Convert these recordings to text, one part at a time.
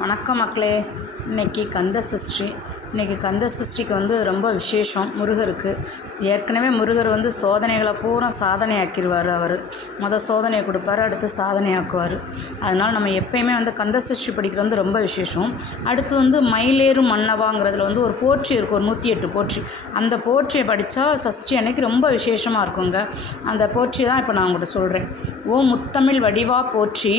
வணக்கம் மக்களே. இன்றைக்கி கந்த சஷ்டி. இன்றைக்கி கந்த சஷ்டிக்கு ரொம்ப விசேஷம் முருகருக்கு. ஏற்கனவே முருகர் சோதனைகளை பூரா சாதனையாக்கிடுவார். அவர் சோதனையை கொடுப்பார், அடுத்து சாதனையாக்குவார். அதனால் நம்ம எப்பயுமே கந்த சஷ்டி படிக்கிறது ரொம்ப விசேஷம். அடுத்து மயிலேறும் மன்னவாங்கிறதுல ஒரு போற்றி இருக்கும், ஒரு 108 போற்றி. அந்த போற்றியை படித்தா சஷ்டி அன்னைக்கு ரொம்ப விசேஷமாக இருக்குங்க. அந்த போற்றி தான் இப்போ நான் உங்கள்கிட்ட சொல்கிறேன். ஓம் முத்தமிழ் வடிவா போற்றி,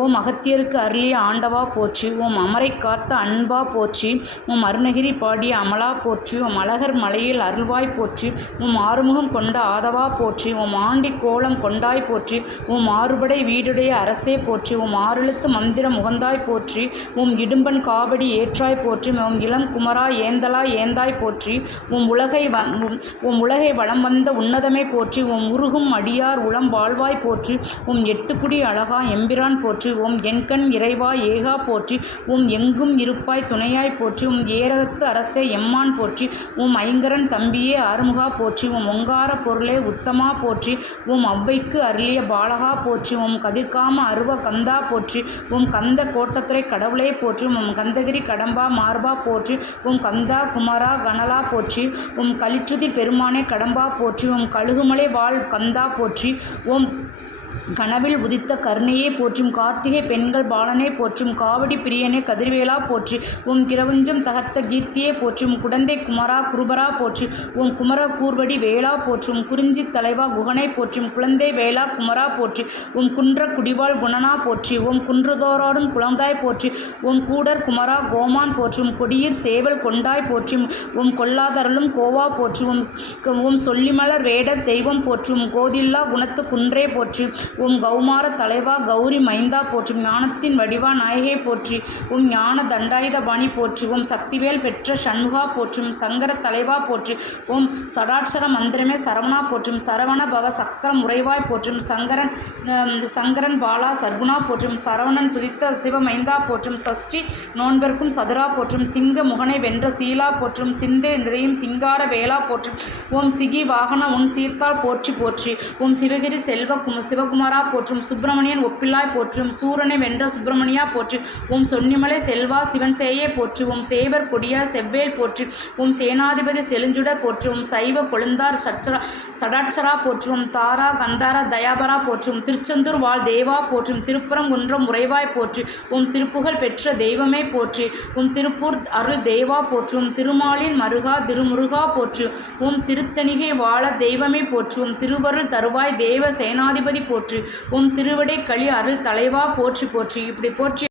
ஓம் அகத்தியருக்கு அருளிய ஆண்டவா போற்றி, ஓம் அமரை காத்த அன்பா போற்றி, ஓம் அருணகிரி பாடிய அமலா போற்றி, ஓம் அழகர் மலையில் அருள்வாய் போற்றி, ஓம் ஆறுமுகம் கொண்ட ஆதவா போற்றி, ஓம் ஆண்டி கோலம் கொண்டாய் போற்றி, ஓம் ஆறுபடை வீடுடைய அரசே போற்றி, ஓம் ஆறெழுத்து மந்திர முகந்தாய் போற்றி, ஓம் இடும்பன் காவடி ஏற்றாய் போற்றி, ஓம் இளம் குமரா ஏந்தலா ஏந்தாய் போற்றி, ஓம் உலகை வளம் வந்த உன்னதமே போற்றி, ஓம் உருகும் அடியார் உளம் வாழ்வாய் போற்றி, ஓம் எட்டுக்குடி அழகா எம்பிரான் போற்றி, ஓம் எண்கண் இறைவா ஏகா போற்றி, ஓம் எங்கும் இருப்பாய் துணையாய் போற்றி, ஓம் ஏரகத்து அரசே எம்மான் போற்றி, ஓம் ஐங்கரன் தம்பியே ஆறுமுகா போற்றி, ஓம் ஒங்கார பொருளே உத்தமா போற்றி, ஓம் ஔவைக்கு அருளிய பாலகா போற்றி, ஓம் கதிர்காம அருவ கந்தா போற்றி, ஓம் கந்த கோட்டத்துறை கடவுளே போற்றி, ஓம் கந்தகிரி கடம்பா மார்பா போற்றி, ஓம் கந்தா குமரா கனலா போற்றி, ஓம் கலிற்றுதி பெருமானே கடம்பா போற்றி, ஓம் கழுகுமலை வாழ் கந்தா போற்றி, ஓம் கனவில் உதித்த கருணையே போற்றும், கார்த்திகை பெண்கள் பாலனை போற்றும், காவடி பிரியனே கதிர்வேலா போற்றி, ஓம் கிரவஞ்சம் தகர்த்த கீர்த்தியே போற்றும், குடந்தை குமரா குருபரா போற்றி, ஓம் குமர கூர்வடி வேளா போற்றும், குறிஞ்சி தலைவா குகனை போற்றும், குழந்தை வேளா குமரா போற்றி, ஓம் குன்ற குடிவாள் குணனா போற்றி, ஓம் குன்றுதோறாடும் குழந்தாய் போற்றி, ஓம் கூடர் குமரா கோமான் போற்றும், கொடியீர் சேவல் கொண்டாய் போற்றும், ஓம் கொல்லாதருளும் கோவா போற்றி, ஓம் சொல்லிமலர் வேடர் தெய்வம் போற்றும், கோதில்லா குணத்து குன்றே போற்றி, ஓம் கௌமார தலைவா கௌரி மைந்தா போற்றி, ஞானத்தின் வடிவா நாயகே போற்றி, ஓம் ஞான தண்டாயுத பாணி போற்றி, ஓம் சக்திவேல் பெற்ற சண்முகா போற்றும், சங்கர தலைவா போற்றி, ஓம் சடாட்சர மந்திரமே சரவணா போற்றும், சரவண பவ சக்கரம் உறைவாய் போற்றும், சங்கரன் பாலா சர்க்குணா போற்றும், சரவணன் துதித்த சிவமைந்தா போற்றும், சஷ்டி நோன்பர்க்கும் சதுரா போற்றும், சிங்க முகனை வென்ற சீலா போற்றும், சிந்தை நிறையும் சிங்கார வேளா போற்றும், ஓம் சிகி வாகன உன் சீர்த்தால் போற்றி போற்றி, ஓம் சிவகிரி சிவகுமாரா போற்றும், சுப்பிரமணியன் ஒப்பில்லாய் போற்றும், சூரனை வென்ற சுப்பிரமணியா போற்றி, ஓம் சொன்னிமலை செல்வா சிவன் சேயே போற்றி, ஓம் சேவர் கொடியா செவ்வேல் போற்றி, ஓம் சேனாதிபதி செழுஞ்சுடர் போற்றி, ஓம் சைவ கொழுந்தார் சடாட்சரா போற்றி, ஓம் தாரா கந்தாரா தயாபரா போற்றும், திருச்செந்தூர் வாழ் தேவா போற்றும், திருப்புறம் குன்றம் உறைவாய் போற்றி, ஓம் திருப்புகழ் பெற்ற தெய்வமே போற்றி, ஓம் திருப்பூர் அருள் தேவா போற்றும், திருமாலின் மருகா திருமுருகா போற்றி, ஓம் திருத்தணிகை வாழ தெய்வமே போற்றி, ஓம் திருவருள் தருவாய் தேவ சேனாதிபதி போற்றி, ஓம் திருவடை களி அருள் தலைவா போற்றி போற்றி. இப்படி போற்றி